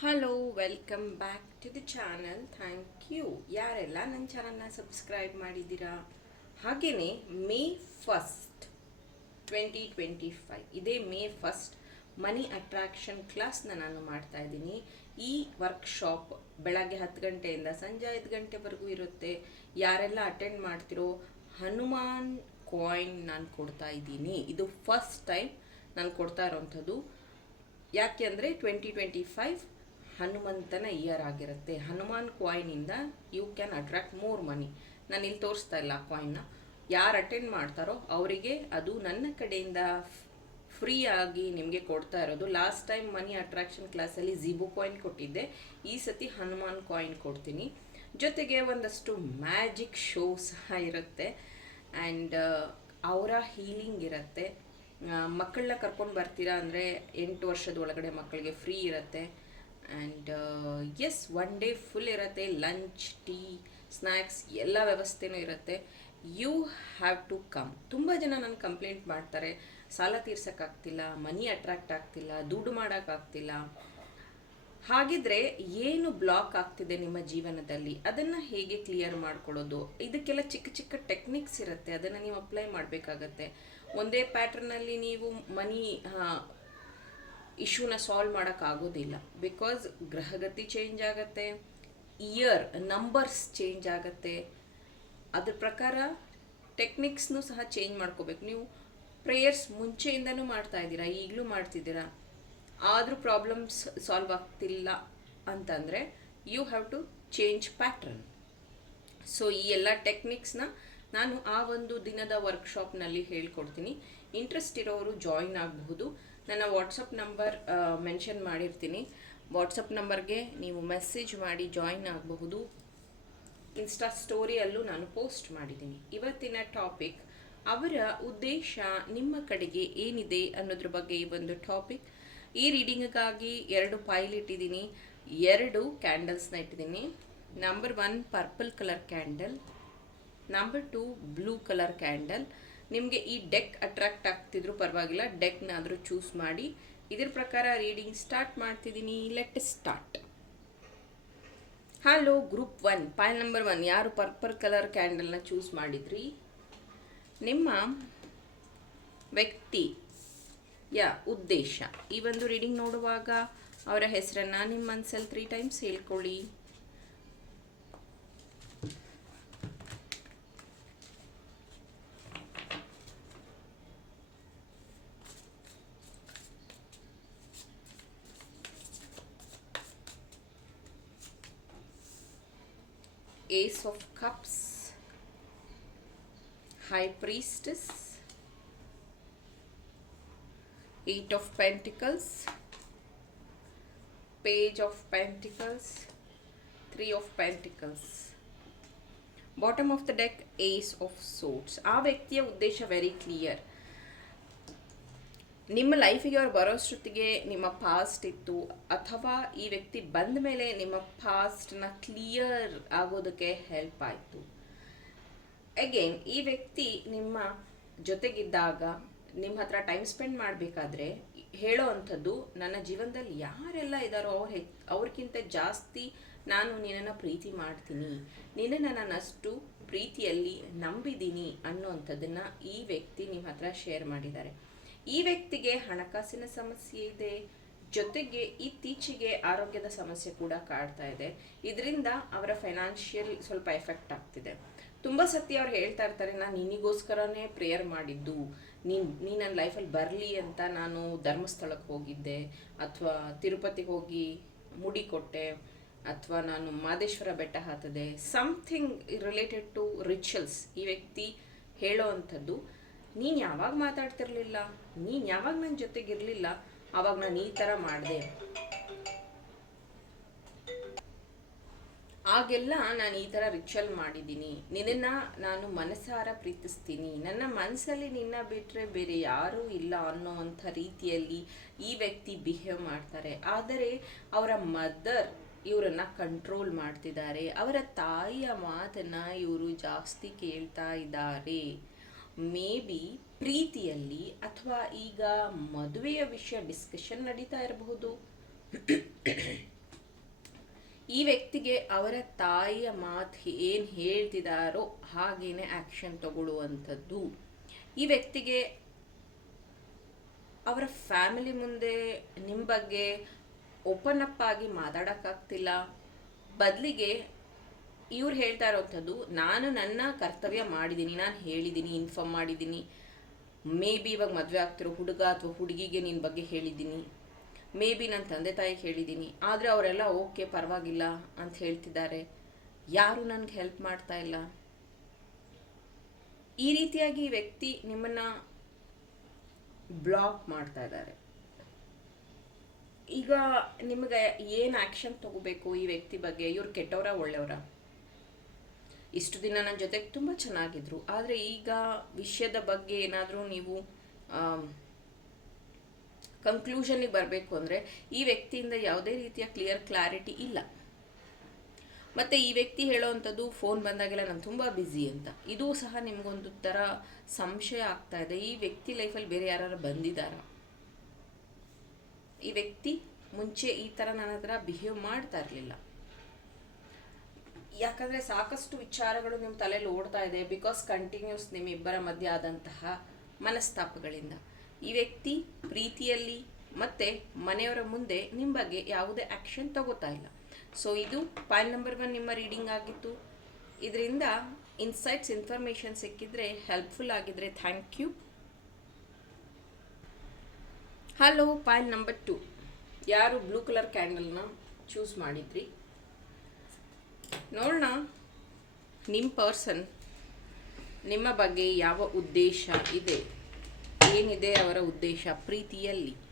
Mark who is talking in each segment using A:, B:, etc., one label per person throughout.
A: Hello welcome back to the channel thank you ಯಾರೆಲ್ಲ ನನ್ನ ಚಾನಲ್ನ ಸಬ್ಸ್ಕ್ರೈಬ್ ಮಾಡಿದ್ದೀರಾ? ಹಾಗೆಯೇ May first twenty twenty five ಇದೇ ಮೇ ಫಸ್ಟ್ ಮನಿ ಅಟ್ರಾಕ್ಷನ್ ಕ್ಲಾಸ್ನ ನಾನು ಮಾಡ್ತಾ ಇದ್ದೀನಿ. ಈ ವರ್ಕ್ಶಾಪ್ ಬೆಳಗ್ಗೆ ಹತ್ತು ಗಂಟೆಯಿಂದ ಸಂಜೆ ಐದು ಗಂಟೆವರೆಗೂ ಇರುತ್ತೆ. ಯಾರೆಲ್ಲ ಅಟೆಂಡ್ ಮಾಡ್ತಿರೋ, ಹನುಮಾನ್ ಕಾಯಿನ್ ನಾನು ಕೊಡ್ತಾ ಇದ್ದೀನಿ. ಇದು ಫಸ್ಟ್ ಟೈಮ್ ನಾನು ಕೊಡ್ತಾ ಇರೋವಂಥದ್ದು ಯಾಕೆ ಅಂದರೆ ಟ್ವೆಂಟಿ ಟ್ವೆಂಟಿ ಫೈವ್ ಹನುಮಂತನ ಇಯರ್ ಆಗಿರುತ್ತೆ. Hanuman ಕಾಯಿನಿಂದ you can attract more money ನಾನು ಇಲ್ಲಿ ತೋರಿಸ್ತಾ ಇಲ್ಲ ಆ ಕಾಯಿನ್ನ ಯಾರು ಅಟೆಂಡ್ ಮಾಡ್ತಾರೋ ಅವರಿಗೆ ಅದು ನನ್ನ ಕಡೆಯಿಂದ ಫ್ರೀ ಆಗಿ ನಿಮಗೆ ಕೊಡ್ತಾ ಇರೋದು. ಲಾಸ್ಟ್ ಟೈಮ್ ಮನಿ ಅಟ್ರಾಕ್ಷನ್ ಕ್ಲಾಸಲ್ಲಿ ಝೀಬೋ ಕಾಯಿನ್ ಕೊಟ್ಟಿದ್ದೆ. ಈ ಸತಿ ಹನುಮಾನ್ ಕಾಯಿನ್ ಕೊಡ್ತೀನಿ. ಜೊತೆಗೆ ಒಂದಷ್ಟು ಮ್ಯಾಜಿಕ್ ಶೋ ಸಹ ಇರುತ್ತೆ. ಆ್ಯಂಡ್ ಅವರ ಹೀಲಿಂಗ್ ಇರುತ್ತೆ. ಮಕ್ಕಳನ್ನ ಕರ್ಕೊಂಡು ಬರ್ತೀರಾ ಅಂದರೆ ಎಂಟು ವರ್ಷದ ಒಳಗಡೆ ಮಕ್ಕಳಿಗೆ ಫ್ರೀ ಇರುತ್ತೆ. And yes one day full ಇರುತ್ತೆ ಲಂಚ್ ಟೀ ಸ್ನ್ಯಾಕ್ಸ್ ಎಲ್ಲ ವ್ಯವಸ್ಥೆನೂ ಇರುತ್ತೆ. ಯು ಹ್ಯಾವ್ ಟು ಕಮ್ ತುಂಬ ಜನ ನನ್ನ ಕಂಪ್ಲೇಂಟ್ ಮಾಡ್ತಾರೆ. ಸಾಲ ತೀರ್ಸೋಕ್ಕಾಗ್ತಿಲ್ಲ ಮನಿ ಅಟ್ರಾಕ್ಟ್ ಆಗ್ತಿಲ್ಲ, ದುಡ್ಡು ಮಾಡೋಕ್ಕಾಗ್ತಿಲ್ಲ. ಹಾಗಿದ್ರೆ ಏನು ಬ್ಲಾಕ್ ಆಗ್ತಿದೆ ನಿಮ್ಮ ಜೀವನದಲ್ಲಿ? ಅದನ್ನು ಹೇಗೆ ಕ್ಲಿಯರ್ ಮಾಡ್ಕೊಳ್ಳೋದು? ಇದಕ್ಕೆಲ್ಲ ಚಿಕ್ಕ ಚಿಕ್ಕ ಟೆಕ್ನಿಕ್ಸ್ ಇರುತ್ತೆ. ಅದನ್ನು ನೀವು ಅಪ್ಲೈ ಮಾಡಬೇಕಾಗತ್ತೆ. ಒಂದೇ ಪ್ಯಾಟ್ರನಲ್ಲಿ ನೀವು ಮನಿ ಇಶ್ಯೂನ ಸಾಲ್ವ್ ಮಾಡೋಕ್ಕಾಗೋದಿಲ್ಲ ಬಿಕಾಸ್ ಗ್ರಹಗತಿ ಚೇಂಜ್ ಆಗುತ್ತೆ ಇಯರ್ ನಂಬರ್ಸ್ ಚೇಂಜ್ ಆಗುತ್ತೆ, ಅದ್ರ ಪ್ರಕಾರ ಟೆಕ್ನಿಕ್ಸ್ನು ಸಹ ಚೇಂಜ್ ಮಾಡ್ಕೋಬೇಕು. ನೀವು ಪ್ರೇಯರ್ಸ್ ಮುಂಚೆಯಿಂದನೂ ಮಾಡ್ತಾ ಇದ್ದೀರಾ, ಈಗಲೂ ಮಾಡ್ತಿದ್ದೀರಾ? ಆದರೂ ಪ್ರಾಬ್ಲಮ್ಸ್ ಸಾಲ್ವ್ ಆಗ್ತಿಲ್ಲ ಅಂತಂದರೆ you have to change pattern so ಈ ಎಲ್ಲ ಟೆಕ್ನಿಕ್ಸ್ನ ನಾನು ಆ ಒಂದು ದಿನದ ವರ್ಕ್ಶಾಪ್ನಲ್ಲಿ ಹೇಳ್ಕೊಡ್ತೀನಿ. ಇಂಟ್ರೆಸ್ಟ್ ಇರೋರು ಜಾಯಿನ್ ಆಗಬಹುದು. ನನ್ನ ವಾಟ್ಸಪ್ ನಂಬರ್ ಮೆನ್ಷನ್ ಮಾಡಿರ್ತೀನಿ. ವಾಟ್ಸಪ್ ನಂಬರ್ಗೆ ನೀವು ಮೆಸೇಜ್ ಮಾಡಿ ಜಾಯಿನ್ ಆಗಬಹುದು. ಇನ್ಸ್ಟಾ ಸ್ಟೋರಿಯಲ್ಲೂ ನಾನು ಪೋಸ್ಟ್ ಮಾಡಿದ್ದೀನಿ. ಇವತ್ತಿನ ಟಾಪಿಕ್, ಅವರ ಉದ್ದೇಶ ನಿಮ್ಮ ಕಡೆಗೆ ಏನಿದೆ ಅನ್ನೋದ್ರ ಬಗ್ಗೆ ಈ ಒಂದು ಟಾಪಿಕ್. ಈ ರೀಡಿಂಗ್ಗಾಗಿ ಎರಡು ಪೈಲ್ ಇಟ್ಟಿದ್ದೀನಿ. ಎರಡು ಕ್ಯಾಂಡಲ್ಸ್ನ ಇಟ್ಟಿದ್ದೀನಿ. Number one purple colour candle, number two blue colour candle ನಿಮಗೆ ಈ ಡೆಕ್ ಅಟ್ರಾಕ್ಟ್ ಆಗ್ತಿದ್ರು ಪರವಾಗಿಲ್ಲ ಡೆಕ್ನಾದರೂ ಚೂಸ್ ಮಾಡಿ. ಇದ್ರ ಪ್ರಕಾರ ರೀಡಿಂಗ್ ಸ್ಟಾರ್ಟ್ ಮಾಡ್ತಿದ್ದೀನಿ let start hello group one pile number one ಯಾರು ಪರ್ಪಲ್ ಕಲರ್ ಕ್ಯಾಂಡಲ್ನ ಚೂಸ್ ಮಾಡಿದ್ರಿ? ನಿಮ್ಮ ವ್ಯಕ್ತಿ, ಯಾ ಉದ್ದೇಶ. ಈ ಒಂದು ರೀಡಿಂಗ್ ನೋಡುವಾಗ ಅವರ ಹೆಸರನ್ನು, ನಿಮ್ಮ ಮನಸ್ಸಲ್ಲಿ ತ್ರೀ ಟೈಮ್ಸ್ ಹೇಳ್ಕೊಳ್ಳಿ. Ace of Cups, High Priestess, Eight of Pentacles, Page of Pentacles, Three of Pentacles. Bottom of the deck ace of swords ಆ ವ್ಯಕ್ತಿಯ ಉದ್ದೇಶ ವೆರಿ ಕ್ಲಿಯರ್ ನಿಮ್ಮ ಲೈಫಿಗೆ ಅವ್ರು ಬರೋಷ್ಟೊತ್ತಿಗೆ ನಿಮ್ಮ ಪಾಸ್ಟ್ ಇತ್ತು ಅಥವಾ ಈ ವ್ಯಕ್ತಿ ಬಂದ ಮೇಲೆ ನಿಮ್ಮ ಪಾಸ್ಟ್ನ ಕ್ಲಿಯರ್ ಆಗೋದಕ್ಕೆ ಹೆಲ್ಪ್ ಆಯಿತು? ಅಗೇನ್ ಈ ವ್ಯಕ್ತಿ ನಿಮ್ಮ ಜೊತೆಗಿದ್ದಾಗ, ನಿಮ್ಮ ಹತ್ರ ಟೈಮ್ ಸ್ಪೆಂಡ್ ಮಾಡಬೇಕಾದ್ರೆ ಹೇಳೋ ಅಂಥದ್ದು, ನನ್ನ ಜೀವನದಲ್ಲಿ ಯಾರೆಲ್ಲ ಇದ್ದಾರೋ ಅವ್ರು ಹೆ ಅವ್ರಿಗಿಂತ ಜಾಸ್ತಿ ನಾನು ನಿನ್ನನ್ನು ಪ್ರೀತಿ ಮಾಡ್ತೀನಿ. ನಿನ್ನನ್ನು ನಾನು ಅಷ್ಟು ಪ್ರೀತಿಯಲ್ಲಿ ನಂಬಿದ್ದೀನಿ ಅನ್ನೋ ಅಂಥದ್ದನ್ನು ಈ ವ್ಯಕ್ತಿ ನಿಮ್ಮ ಹತ್ರ ಶೇರ್ ಮಾಡಿದ್ದಾರೆ. ಈ ವ್ಯಕ್ತಿಗೆ ಹಣಕಾಸಿನ ಸಮಸ್ಯೆ ಇದೆ, ಜೊತೆಗೆ ಇತ್ತೀಚೆಗೆ ಆರೋಗ್ಯದ ಸಮಸ್ಯೆ ಕೂಡ ಕಾಡ್ತಾ ಇದೆ. ಇದರಿಂದ ಅವರ ಫೈನಾನ್ಷಿಯಲ್ ಸ್ವಲ್ಪ ಎಫೆಕ್ಟ್ ಆಗ್ತಿದೆ. ತುಂಬ ಸತಿ ಅವ್ರು ಹೇಳ್ತಾ ಇರ್ತಾರೆ, ನಾನು ನಿನಗೋಸ್ಕರನೇ ಪ್ರೇಯರ್ ಮಾಡಿದ್ದು. ನೀನು ನನ್ನ ಲೈಫಲ್ಲಿ ಬರಲಿ ಅಂತ ನಾನು ಧರ್ಮಸ್ಥಳಕ್ಕೆ ಹೋಗಿದ್ದೆ, ಅಥವಾ ತಿರುಪತಿಗೆ ಹೋಗಿ ಮುಡಿ ಕೊಟ್ಟೆ, ಅಥವಾ ನಾನು ಮಾದೇಶ್ವರ ಬೆಟ್ಟ ಹಾತದೆ ಸಮಥಿಂಗ್ ರಿಲೇಟೆಡ್ ಟು ರಿಚುವಲ್ಸ್ ಈ ವ್ಯಕ್ತಿ ಹೇಳೋ ಅಂಥದ್ದು. ನೀನು ಯಾವಾಗ ಮಾತಾಡ್ತಿರ್ಲಿಲ್ಲ? ನೀನು ಯಾವಾಗ ನನ್ನ ಜೊತೆಗಿರಲಿಲ್ಲ? ಅವಾಗ ನಾನು ಈ ಥರ ಮಾಡಿದೆ. ಆಗೆಲ್ಲ ನಾನು ಈ ಥರ ರಿಚುವಲ್ ಮಾಡಿದ್ದೀನಿ. ನಿನ್ನನ್ನು ನಾನು ಮನಸಾರ ಪ್ರೀತಿಸ್ತೀನಿ. ನನ್ನ ಮನಸ್ಸಲ್ಲಿ ನಿನ್ನ ಬಿಟ್ಟರೆ ಬೇರೆ ಯಾರೂ ಇಲ್ಲ ಅನ್ನೋವಂಥ ರೀತಿಯಲ್ಲಿ ಈ ವ್ಯಕ್ತಿ ಬಿಹೇವ್ ಮಾಡ್ತಾರೆ. ಆದರೆ ಅವರ ಮದರ್ ಇವರನ್ನ ಕಂಟ್ರೋಲ್ ಮಾಡ್ತಿದ್ದಾರೆ. ಅವರ ತಾಯಿಯ ಮಾತನ್ನು ಇವರು ಜಾಸ್ತಿ ಕೇಳ್ತಾ ಇದ್ದಾರೆ. ಮೇ ಬಿ ಪ್ರೀತಿಯಲ್ಲಿ ಅಥವಾ ಈಗ ಮದುವೆಯ ವಿಷಯ ಡಿಸ್ಕಷನ್ ನಡೀತಾ ಇರಬಹುದು. ಈ ವ್ಯಕ್ತಿಗೆ ಅವರ ತಾಯಿಯ ಮಾತು ಏನು ಹೇಳ್ತಿದಾರೋ ಹಾಗೇನೆ ಆ್ಯಕ್ಷನ್ ತಗೊಳ್ಳುವಂಥದ್ದು. ಈ ವ್ಯಕ್ತಿಗೆ ಅವರ ಫ್ಯಾಮಿಲಿ ಮುಂದೆ ನಿಮ್ಮ ಬಗ್ಗೆ ಓಪನ್ ಅಪ್ ಆಗಿ ಮಾತಾಡೋಕ್ಕಾಗ್ತಿಲ್ಲ. ಬದಲಿಗೆ ಇವ್ರು ಹೇಳ್ತಾ ಇರೋವಂಥದ್ದು ನಾನು ನನ್ನ ಕರ್ತವ್ಯ ಮಾಡಿದ್ದೀನಿ, ನಾನು ಹೇಳಿದ್ದೀನಿ ಇನ್ಫಾರ್ಮ್ ಮಾಡಿದ್ದೀನಿ. ಮೇ ಬಿ ಇವಾಗ ಮದುವೆ ಆಗ್ತಿರೋ ಹುಡುಗ ಅಥವಾ ಹುಡುಗಿಗೆ ನಿನ್ನ ಬಗ್ಗೆ ಹೇಳಿದ್ದೀನಿ. ಮೇ ಬಿ ನನ್ನ ತಂದೆ ತಾಯಿಗೆ ಹೇಳಿದ್ದೀನಿ. ಆದರೆ ಅವರೆಲ್ಲ ಓಕೆ ಪರವಾಗಿಲ್ಲ ಅಂತ ಹೇಳ್ತಿದ್ದಾರೆ. ಯಾರು ನನಗೆ ಹೆಲ್ಪ್ ಮಾಡ್ತಾ ಇಲ್ಲ. ಈ ರೀತಿಯಾಗಿ ವ್ಯಕ್ತಿ ನಿಮ್ಮನ್ನು ಬ್ಲಾಕ್ ಮಾಡ್ತಾ ಇದ್ದಾರೆ. ಈಗ ನಿಮಗೆ ಏನು ಆ್ಯಕ್ಷನ್ ತಗೋಬೇಕು ಈ ವ್ಯಕ್ತಿ ಬಗ್ಗೆ? ಇವ್ರು ಕೆಟ್ಟವರ ಒಳ್ಳೆಯವರ? ಇಷ್ಟು ದಿನ ನನ್ನ ಜೊತೆಗೆ ತುಂಬ ಚೆನ್ನಾಗಿದ್ರು. ಆದರೆ ಈಗ ವಿಷಯದ ಬಗ್ಗೆ ಏನಾದರೂ ನೀವು ಕನ್ಕ್ಲೂಷನ್ಗೆ ಬರಬೇಕು ಅಂದರೆ ಈ ವ್ಯಕ್ತಿಯಿಂದ ಯಾವುದೇ ರೀತಿಯ ಕ್ಲಿಯರ್ ಕ್ಲಾರಿಟಿ ಇಲ್ಲ. ಮತ್ತು ಈ ವ್ಯಕ್ತಿ ಹೇಳೋವಂಥದ್ದು ಫೋನ್ ಬಂದಾಗೆಲ್ಲ ನಾನು ತುಂಬ ಬ್ಯುಸಿ ಅಂತ. ಇದು ಸಹ ನಿಮಗೊಂದು ಥರ ಸಂಶಯ ಆಗ್ತಾ ಇದೆ. ಈ ವ್ಯಕ್ತಿ ಲೈಫಲ್ಲಿ ಬೇರೆ ಯಾರು ಬಂದಿದ್ದಾರಾ? ಈ ವ್ಯಕ್ತಿ ಮುಂಚೆ ಈ ಥರ ನನ್ನ ಹತ್ರ ಬಿಹೇವ್ ಮಾಡ್ತಾ ಇರಲಿಲ್ಲ. ಯಾಕಂದರೆ ಸಾಕಷ್ಟು ವಿಚಾರಗಳು ನಿಮ್ಮ ತಲೆಯಲ್ಲಿ ಓಡ್ತಾ ಇದೆ ಬಿಕಾಸ್ ಕಂಟಿನ್ಯೂಸ್ ನಿಮ್ಮಿಬ್ಬರ ಮಧ್ಯೆ ಆದಂತಹ ಮನಸ್ತಾಪಗಳಿಂದ. ಈ ವ್ಯಕ್ತಿ ಪ್ರೀತಿಯಲ್ಲಿ ಮತ್ತು ಮನೆಯವರ ಮುಂದೆ ನಿಮ್ಮ ಬಗ್ಗೆ ಯಾವುದೇ ಆ್ಯಕ್ಷನ್ ತಗೋತಾ ಇಲ್ಲ. ಸೊ ಇದು ಪಾಯಿಂಟ್ ನಂಬರ್ ಒನ್ ನಿಮ್ಮ ರೀಡಿಂಗ್ ಆಗಿತ್ತು. ಇದರಿಂದ ಇನ್ಸೈಟ್ಸ್ ಇನ್ಫಾರ್ಮೇಷನ್ ಸಿಕ್ಕಿದ್ರೆ ಹೆಲ್ಪ್ಫುಲ್ ಆಗಿದ್ರೆ thank you hello point number two ಯಾರು ಬ್ಲೂ ಕಲರ್ ಕ್ಯಾಂಡಲ್ನ ಚೂಸ್ ಮಾಡಿದ್ರಿ? ನೋಡೋಣ. ನಿಮ್ಮ ಪರ್ಸನ್ ನಿಮ್ಮ ಬಗ್ಗೆ ಯಾವ ಉದ್ದೇಶ ಇದೆ? ಏನಿದೆ ಅವರ ಉದ್ದೇಶ ಪ್ರೀತಿಯಲ್ಲಿ?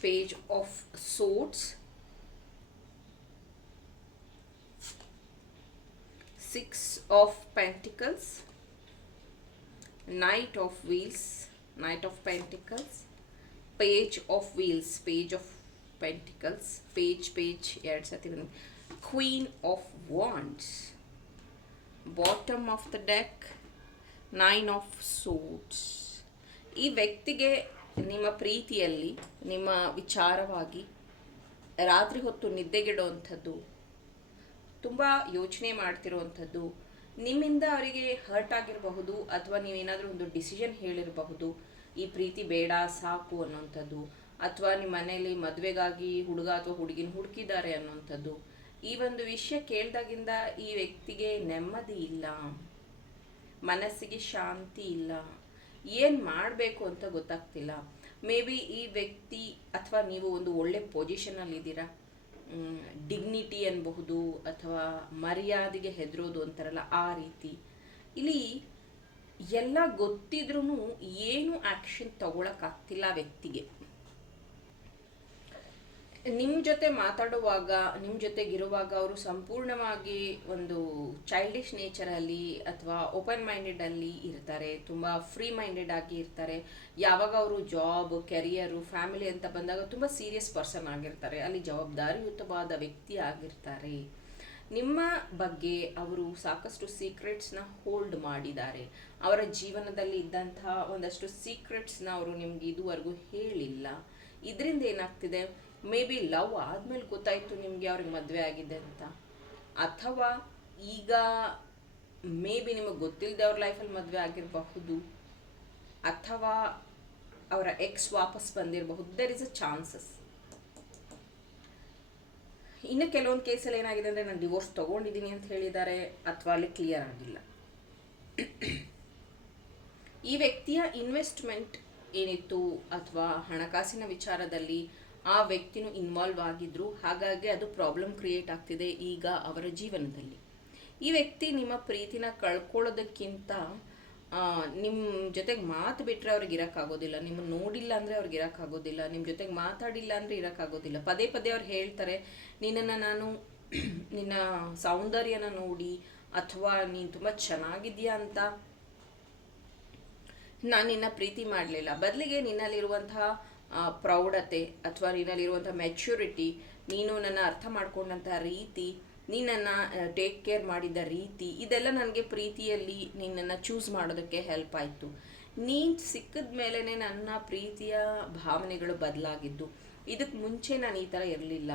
A: page of swords six of pentacles knight of wheels knight of pentacles page of wheels page of pentacles page page ಎರಡು ಸತಿ ಬಂದಿದೆ queen of wands bottom of the deck nine of swords ಈ ವ್ಯಕ್ತಿಗೆ ನಿಮ್ಮ ಪ್ರೀತಿಯಲ್ಲಿ, ನಿಮ್ಮ ವಿಚಾರವಾಗಿ ರಾತ್ರಿ ಹೊತ್ತು ನಿದ್ದೆಗೆಡುವಂಥದ್ದು, ತುಂಬ ಯೋಚನೆ ಮಾಡ್ತಿರುವಂಥದ್ದು, ನಿಮ್ಮಿಂದ ಅವರಿಗೆ ಹರ್ಟ್ ಆಗಿರಬಹುದು ಅಥವಾ ನೀವೇನಾದರೂ ಒಂದು ಡಿಸಿಷನ್ ಹೇಳಿರಬಹುದು, ಈ ಪ್ರೀತಿ ಬೇಡ, ಸಾಕು ಅನ್ನೋಂಥದ್ದು ಅಥವಾ ನಿಮ್ಮ ಮನೆಯಲ್ಲಿ ಮದುವೆಗಾಗಿ ಹುಡುಗ ಅಥವಾ ಹುಡುಗಿನ ಹುಡುಕಿದ್ದಾರೆ ಅನ್ನೋಂಥದ್ದು ಈ ಒಂದು ವಿಷಯ ಕೇಳಿದಾಗಿಂದ ಈ ವ್ಯಕ್ತಿಗೆ ನೆಮ್ಮದಿ ಇಲ್ಲ, ಮನಸ್ಸಿಗೆ ಶಾಂತಿ ಇಲ್ಲ. ಏನು ಮಾಡಬೇಕು ಅಂತ ಗೊತ್ತಾಗ್ತಿಲ್ಲ. ಮೇ ಬಿ ಈ ವ್ಯಕ್ತಿ ಅಥವಾ ನೀವು ಒಂದು ಒಳ್ಳೆ ಪೊಸಿಷನಲ್ಲಿ ಇದ್ದೀರಾ. ಡಿಗ್ನಿಟಿ ಅನ್ಬಹುದು ಅಥವಾ ಮರ್ಯಾದೆಗೆ ಹೆದರೋದು ಅಂತಾರಲ್ಲ ಆ ರೀತಿ. ಇಲ್ಲಿ ಎಲ್ಲ ಗೊತ್ತಿದ್ರೂ ಏನು ಆ್ಯಕ್ಷನ್ ತಗೊಳಕ್ಕಾಗ್ತಿಲ್ಲ ವ್ಯಕ್ತಿಗೆ. ನಿಮ್ಮ ಜೊತೆ ಮಾತಾಡುವಾಗ ನಿಮ್ಮ ಜೊತೆಗಿರುವಾಗ ಅವರು ಸಂಪೂರ್ಣವಾಗಿ ಒಂದು ಚೈಲ್ಡಿಶ್ ನೇಚರಲ್ಲಿ ಅಥವಾ ಓಪನ್ ಮೈಂಡೆಡಲ್ಲಿ ಇರ್ತಾರೆ, ತುಂಬ ಫ್ರೀ ಮೈಂಡೆಡ್ ಆಗಿ ಇರ್ತಾರೆ. ಯಾವಾಗ ಅವರು ಜಾಬ್ ಕೆರಿಯರು ಫ್ಯಾಮಿಲಿ ಅಂತ ಬಂದಾಗ ತುಂಬ ಸೀರಿಯಸ್ ಪರ್ಸನ್ ಆಗಿರ್ತಾರೆ. ಅಲ್ಲಿ ಜವಾಬ್ದಾರಿಯುತವಾದ ವ್ಯಕ್ತಿ ಆಗಿರ್ತಾರೆ. ನಿಮ್ಮ ಬಗ್ಗೆ ಅವರು ಸಾಕಷ್ಟು ಸೀಕ್ರೆಟ್ಸ್ನ ಹೋಲ್ಡ್ ಮಾಡಿದ್ದಾರೆ. ಅವರ ಜೀವನದಲ್ಲಿ ಇದ್ದಂತಹ ಒಂದಷ್ಟು ಸೀಕ್ರೆಟ್ಸ್ನ ಅವರು ನಿಮ್ಗೆ ಇದುವರೆಗೂ ಹೇಳಿಲ್ಲ. ಇದರಿಂದ ಏನಾಗ್ತಿದೆ? ಮೇ ಬಿ ಲವ್ ಆದಮೇಲೆ ಗೊತ್ತಾಯಿತು ನಿಮಗೆ ಅವ್ರಿಗೆ ಮದುವೆ ಆಗಿದೆ ಅಂತ. ಅಥವಾ ಈಗ ಮೇ ಬಿ ನಿಮಗೆ ಗೊತ್ತಿಲ್ಲದೆ ಅವ್ರ ಲೈಫಲ್ಲಿ ಮದುವೆ ಆಗಿರಬಹುದು. ಅಥವಾ ಅವರ ಎಕ್ಸ್ ವಾಪಸ್ ಬಂದಿರಬಹುದು. ದೆರ್ ಇಸ್ ಅ ಚಾನ್ಸಸ್ ಇನ್ನು ಕೆಲವೊಂದು ಕೇಸಲ್ಲಿ ಏನಾಗಿದೆ ಅಂದರೆ ನಾನು ಡಿವೋರ್ಸ್ ತೊಗೊಂಡಿದ್ದೀನಿ ಅಂತ ಹೇಳಿದ್ದಾರೆ ಅಥವಾ ಅಲ್ಲಿ ಕ್ಲಿಯರ್ ಆಗಿಲ್ಲ. ಈ ವ್ಯಕ್ತಿಯ ಇನ್ವೆಸ್ಟ್ಮೆಂಟ್ ಏನಿತ್ತು ಅಥವಾ ಹಣಕಾಸಿನ ವಿಚಾರದಲ್ಲಿ ಆ ವ್ಯಕ್ತಿನೂ ಇನ್ವಾಲ್ವ್ ಆಗಿದ್ರು. ಹಾಗಾಗಿ ಅದು ಪ್ರಾಬ್ಲಮ್ ಕ್ರಿಯೇಟ್ ಆಗ್ತಿದೆ ಈಗ ಅವರ ಜೀವನದಲ್ಲಿ. ಈ ವ್ಯಕ್ತಿ ನಿಮ್ಮ ಪ್ರೀತಿನ ಕಳ್ಕೊಳ್ಳೋದಕ್ಕಿಂತ ನಿಮ್ಮ ಜೊತೆಗೆ ಮಾತು ಬಿಟ್ಟರೆ ಅವ್ರಿಗೆ ಇರೋಕ್ಕಾಗೋದಿಲ್ಲ ನಿಮ್ಮ ನೋಡಿಲ್ಲ ಅಂದರೆ ಅವ್ರಿಗೆ ಇರೋಕ್ಕಾಗೋದಿಲ್ಲ ನಿಮ್ಮ ಜೊತೆಗೆ ಮಾತಾಡಿಲ್ಲ ಅಂದರೆ ಇರೋಕ್ಕಾಗೋದಿಲ್ಲ ಪದೇ ಪದೇ ಅವ್ರು ಹೇಳ್ತಾರೆ, ನಿನ್ನನ್ನು ನಾನು, ನಿನ್ನ ಸೌಂದರ್ಯನ ನೋಡಿ ಅಥವಾ ನೀನು ತುಂಬ ಚೆನ್ನಾಗಿದ್ಯಾ ಅಂತ ನಾನು ನಿನ್ನ ಪ್ರೀತಿ ಮಾಡಲಿಲ್ಲ. ಬದಲಿಗೆ ನಿನ್ನಲ್ಲಿರುವಂತಹ ಪ್ರೌಢತೆ ಅಥವಾ ನಿನ್ನಲ್ಲಿರುವಂಥ ಮೆಚ್ಯೂರಿಟಿ ನೀನು ನನ್ನ ಅರ್ಥ ಮಾಡ್ಕೊಂಡಂಥ ರೀತಿ ನೀನನ್ನು ಟೇಕ್ ಕೇರ್ ಮಾಡಿದ ರೀತಿ, ಇದೆಲ್ಲ ನನಗೆ ಪ್ರೀತಿಯಲ್ಲಿ ನಿನ್ನನ್ನು ಚೂಸ್ ಮಾಡೋದಕ್ಕೆ ಹೆಲ್ಪ್ ಆಯಿತು. ನೀನು ಸಿಕ್ಕಿದ ಮೇಲೇ ನನ್ನ ಪ್ರೀತಿಯ ಭಾವನೆಗಳು ಬದಲಾಗಿದ್ದು. ಇದಕ್ಕೆ ಮುಂಚೆ ನಾನು ಈ ಥರ ಇರಲಿಲ್ಲ.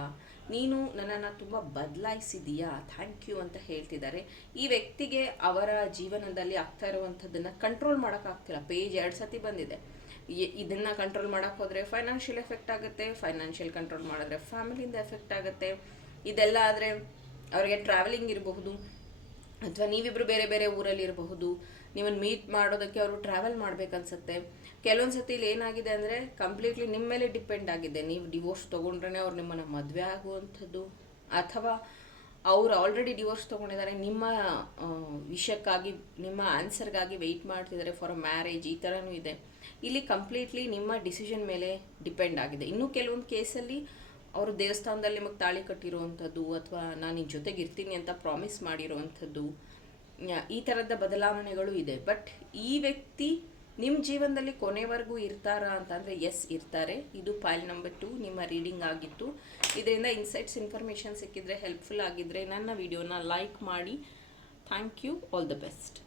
A: ನೀನು ನನ್ನನ್ನು ತುಂಬ ಬದಲಾಯಿಸಿದೀಯಾ? ಥ್ಯಾಂಕ್ ಯು ಅಂತ ಹೇಳ್ತಿದ್ದಾರೆ. ಈ ವ್ಯಕ್ತಿಗೆ ಅವರ ಜೀವನದಲ್ಲಿ ಆಗ್ತಾ ಇರುವಂಥದ್ದನ್ನು ಕಂಟ್ರೋಲ್ ಮಾಡೋಕ್ಕಾಗ್ತಿಲ್ಲ ಪೇಜ್ ಎರಡು ಸತಿ ಬಂದಿದೆ. ಇದನ್ನ ಕಂಟ್ರೋಲ್ ಮಾಡಕ್ ಹೋದರೆ ಫೈನಾನ್ಷಿಯಲ್ ಎಫೆಕ್ಟ್ ಆಗುತ್ತೆ ಫೈನಾನ್ಷಿಯಲ್ ಕಂಟ್ರೋಲ್ ಮಾಡಿದ್ರೆ ಫ್ಯಾಮಿಲಿಯಿಂದ ಎಫೆಕ್ಟ್ ಆಗುತ್ತೆ. ಇದೆಲ್ಲ ಆದರೆ ಅವರಿಗೆ ಟ್ರಾವೆಲಿಂಗ್ ಇರಬಹುದು, ಅಥವಾ ನೀವಿಬ್ಬರು ಬೇರೆ ಬೇರೆ ಊರಲ್ಲಿ ಇರಬಹುದು, ನಿಮ್ಮನ್ನು ಮೀಟ್ ಮಾಡೋದಕ್ಕೆ ಅವರು ಟ್ರಾವೆಲ್ ಮಾಡ್ಬೇಕನ್ಸುತ್ತೆ. ಕೆಲವೊಂದು ಸತಿ ಇಲ್ಲಿ ಏನಾಗಿದೆ ಅಂದರೆ ಕಂಪ್ಲೀಟ್ಲಿ ನಿಮ್ಮ ಮೇಲೆ ಡಿಪೆಂಡ್ ಆಗಿದೆ. ನೀವು ಡಿವೋರ್ಸ್ ತೊಗೊಂಡ್ರೆ ಅವ್ರು ನಿಮ್ಮನ್ನು ಮದುವೆ ಆಗುವಂಥದ್ದು. ಅಥವಾ ಅವ್ರು ಆಲ್ರೆಡಿ ಡಿವೋರ್ಸ್ ತಗೊಂಡಿದ್ದಾರೆ, ನಿಮ್ಮ ವಿಷಯಕ್ಕಾಗಿ, ನಿಮ್ಮ ಆನ್ಸರ್ಗಾಗಿ ವೆಯ್ಟ್ ಮಾಡ್ತಿದ್ದಾರೆ ಫಾರ್ ಮ್ಯಾರೇಜ್ ಈ ಥರನೂ ಇದೆ. ಇಲ್ಲಿ ಕಂಪ್ಲೀಟ್ಲಿ ನಿಮ್ಮ ಡಿಸಿಷನ್ ಮೇಲೆ ಡಿಪೆಂಡ್ ಆಗಿದೆ. ಇನ್ನೂ ಕೆಲವೊಂದು ಕೇಸಲ್ಲಿ ಅವರು ದೇವಸ್ಥಾನದಲ್ಲಿ ನಿಮಗೆ ತಾಳಿ ಕಟ್ಟಿರುವಂಥದ್ದು ಅಥವಾ ನಾನು ನಿನ್ನ ಜೊತೆಗೆ ಇರ್ತೀನಿ ಅಂತ ಪ್ರಾಮಿಸ್ ಮಾಡಿರುವಂಥದ್ದು ಈ ಥರದ ಬದಲಾವಣೆಗಳು ಇದೆ. ಬಟ್ ಈ ವ್ಯಕ್ತಿ ನಿಮ್ಮ ಜೀವನದಲ್ಲಿ ಕೊನೆವರೆಗೂ ಇರ್ತಾರಾ ಅಂತಂದರೆ ಎಸ್ ಇರ್ತಾರೆ. ಇದು ಫೈಲ್ ನಂಬರ್ ಟು ನಿಮ್ಮ ರೀಡಿಂಗ್ ಆಗಿತ್ತು. ಇದರಿಂದ ಇನ್ಸೈಟ್ಸ್ ಇನ್ಫಾರ್ಮೇಷನ್ ಸಿಕ್ಕಿದ್ರೆ ಹೆಲ್ಪ್ಫುಲ್ ಆಗಿದ್ದರೆ ನನ್ನ ವಿಡಿಯೋನ ಲೈಕ್ ಮಾಡಿ. Thank you all the best